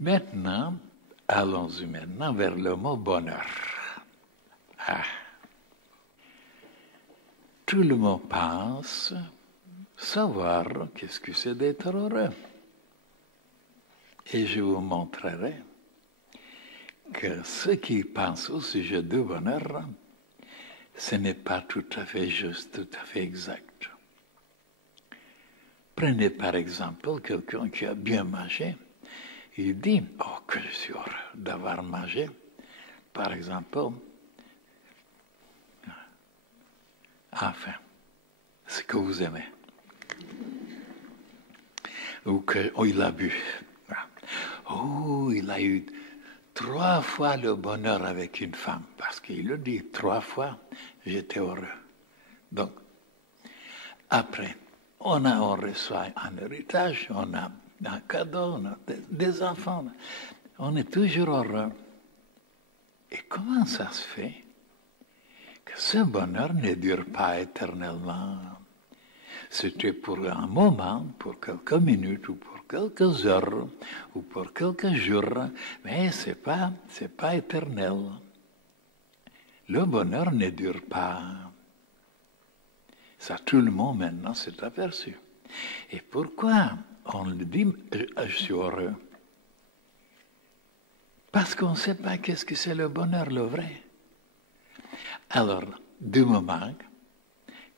Maintenant, allons-y maintenant vers le mot bonheur. Ah. Tout le monde pense savoir qu'est-ce que c'est d'être heureux. Et je vous montrerai que ce qui pense au sujet du bonheur, ce n'est pas tout à fait juste, tout à fait exact. Prenez par exemple quelqu'un qui a bien mangé. Il dit, oh, que je suis heureux d'avoir mangé, par exemple, enfin, ce que vous aimez. Ou que, oh, il a bu. Oh, il a eu 3 fois le bonheur avec une femme, parce qu'il le dit, 3 fois, j'étais heureux. Donc, après, on reçoit un héritage, on a un cadeau, on a des enfants, on est toujours heureux. Et comment ça se fait que ce bonheur ne dure pas éternellement? C'était pour un moment, pour quelques minutes, ou pour quelques heures, ou pour quelques jours, mais c'est pas éternel. Le bonheur ne dure pas. Ça, tout le monde maintenant s'est aperçu. Et pourquoi on le dit, je suis heureux? Parce qu'on ne sait pas qu'est-ce que c'est le bonheur, le vrai. Alors, du moment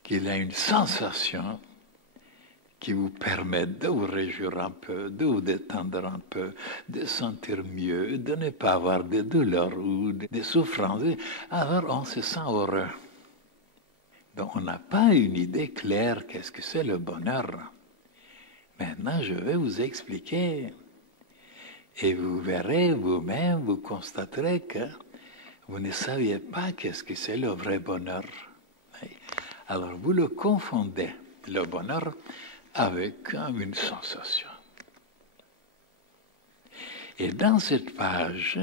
qu'il a une sensation qui vous permet de vous réjouir un peu, de vous détendre un peu, de sentir mieux, de ne pas avoir de douleurs ou de souffrances, alors on se sent heureux. Donc on n'a pas une idée claire qu'est-ce que c'est le bonheur. Maintenant, je vais vous expliquer. Et vous verrez vous-même, vous constaterez que vous ne saviez pas qu'est-ce que c'est le vrai bonheur. Alors vous le confondez, le bonheur, avec une sensation. Et dans cette page,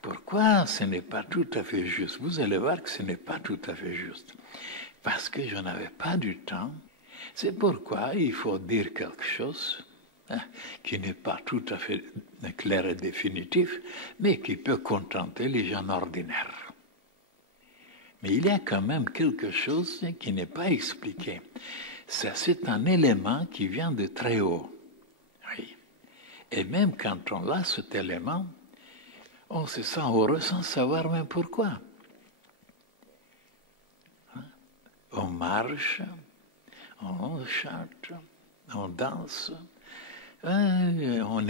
pourquoi ce n'est pas tout à fait juste? Vous allez voir que ce n'est pas tout à fait juste. Parce que je n'avais pas du temps. C'est pourquoi il faut dire quelque chose qui n'est pas tout à fait clair et définitif, mais qui peut contenter les gens ordinaires. Mais il y a quand même quelque chose qui n'est pas expliqué. Ça, c'est un élément qui vient de très haut. Oui. Et même quand on a cet élément, on se sent heureux sans savoir même pourquoi. On marche, on chante, on danse, on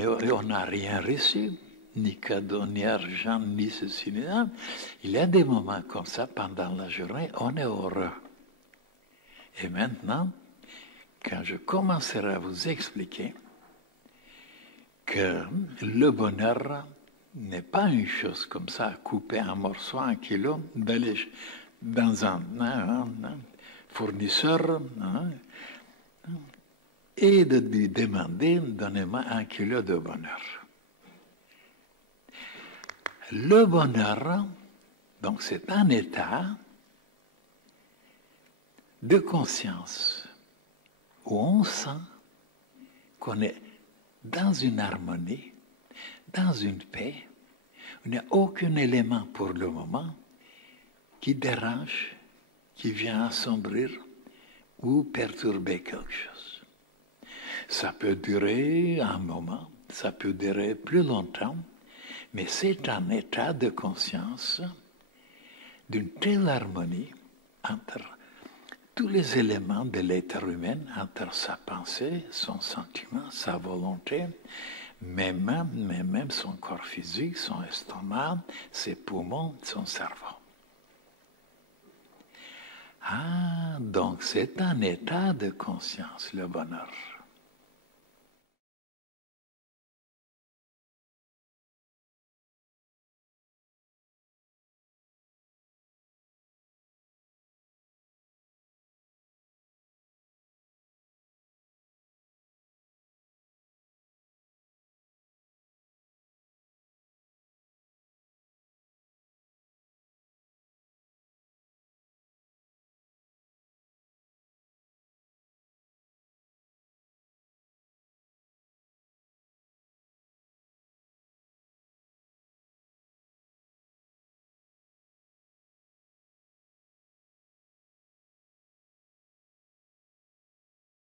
n'a rien reçu, ni cadeau, ni argent, ni ceci, ni ça. Il y a des moments comme ça pendant la journée, on est heureux. Et maintenant, quand je commencerai à vous expliquer que le bonheur n'est pas une chose comme ça, couper un morceau, 1 kilo, d'aller dans un fournisseur et de lui demander, donnez-moi 1 kilo de bonheur. Le bonheur, donc c'est un état de conscience où on sent qu'on est dans une harmonie, dans une paix, où il n'y a aucun élément pour le moment qui dérange, qui vient assombrir ou perturber quelque chose. Ça peut durer un moment, ça peut durer plus longtemps, mais c'est un état de conscience d'une telle harmonie entre tous les éléments de l'être humain, entre sa pensée, son sentiment, sa volonté, mais même son corps physique, son estomac, ses poumons, son cerveau. Ah, donc c'est un état de conscience, le bonheur.